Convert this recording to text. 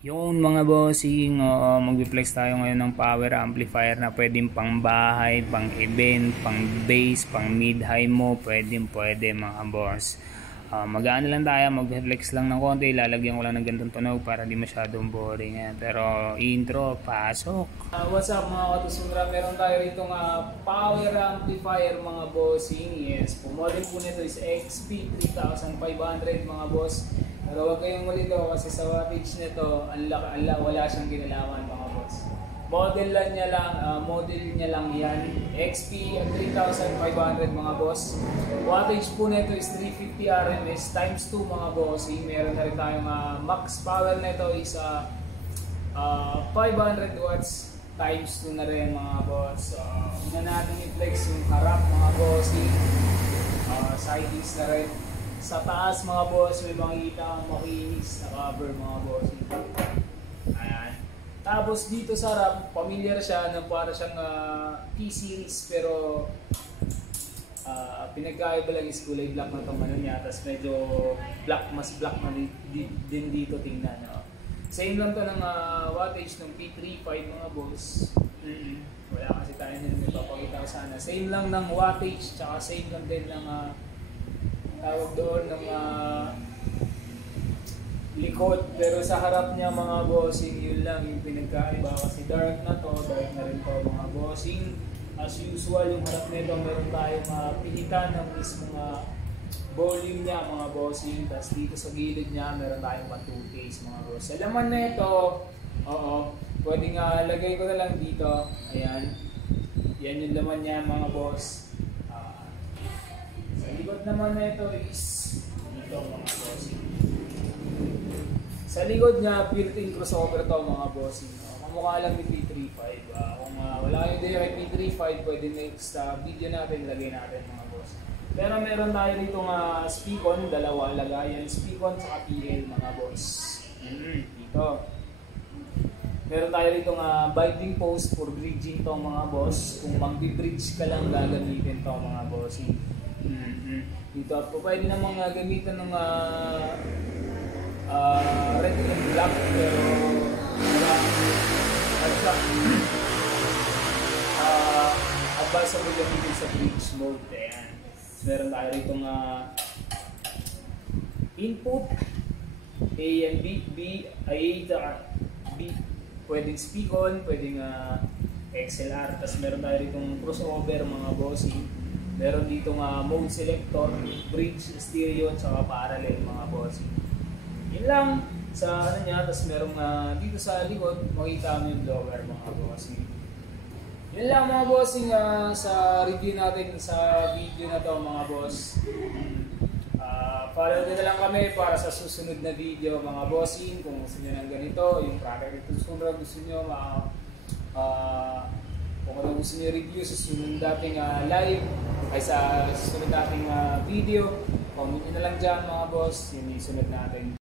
Yung mga bossing, mag-flex tayo ngayon ng power amplifier na pwedeng pang bahay, pang event, pang bass, pang mid-high mo, pwede mga boss. Mag-ano lang tayo, mag-flex lang ng konti, lalagyan ko lang ng ganitong tunog para di masyadong boring yan. Pero intro, pasok! What's up mga katusundra, meron tayo rito power amplifier mga bossing. Yes, model po nito is XP 3500 mga boss. Pero huwag kayong malito kasi sa wattage nito, wala siyang kinalaman mga boss. Model niya lang yan. XP 3500 mga boss. Wattage po nito is 350 RMS times 2 mga boss. Meron na rin tayong max power nito is 500 watts times 2 na rin mga boss. Una natin i-flex yung harap mga boss. Sideways na rin. Sa taas mga boss, may makikita ang makinis na cover mga boss. Ayan. Tapos dito sa harap, familiar siya na para siyang T-series pero pinagkaiba lang is kulay black na itong ano niya. Tapos medyo mas black na din dito tingnan. Same lang to ng wattage ng P35 mga boss. Wala kasi tayo nila may papakita ko sana. Same lang ng wattage, tsaka same lang din ng tawag doon ng likod, pero sa harap niya mga bossing, yun lang yung pinagkaiba kasi dark na rin to mga bossing. As usual, yung harap nito meron tayong pilitan ng mismong volume niya mga bossing. Tapos dito sa gilid niya meron tayong 2 case mga boss. Sa laman na ito, pwedeng lagay ko na lang dito. Ayan, yan yung laman niya mga boss. Sa likod naman na ito is dito mga bossing. Sa likod niya, built-in crossover to mga bossing. Kamukha lang ni P35. Kung wala yung direct P35, pwede next video natin, lagay natin mga boss. Pero meron tayo dito speakon, dalawa lagayan. Speakon sa PL mga boss. Dito. Meron tayo dito binding post for bridging to mga boss. Kung mag-bridge ka lang, gagamitin to mga bossing. Dito po pwede namang gamitan ng red and black pero advisable gamitin sa bridge mode. Ayan. So, meron tayo rito input A and B, pwedeng speakon, pwedeng XLR. Tapos meron tayo rito crossover mga bossing. Meron dito mode selector, bridge, stereo, at saka parallel mga bossing. Yun lang sa ano niya. Tapos meron dito sa likod, makita mo yung blower mga bossing. Yun lang mga bossing sa review natin sa video na to mga boss. Follow nyo na lang kami para sa susunod na video mga bossing. Kung gusto nyo ng ganito, yung product ito sunod, gusto nyo kung ano gusto nyo review sa susunod dating live ay sa susunod dating video, comment nyo na lang dyan mga boss, yun yung sunod natin.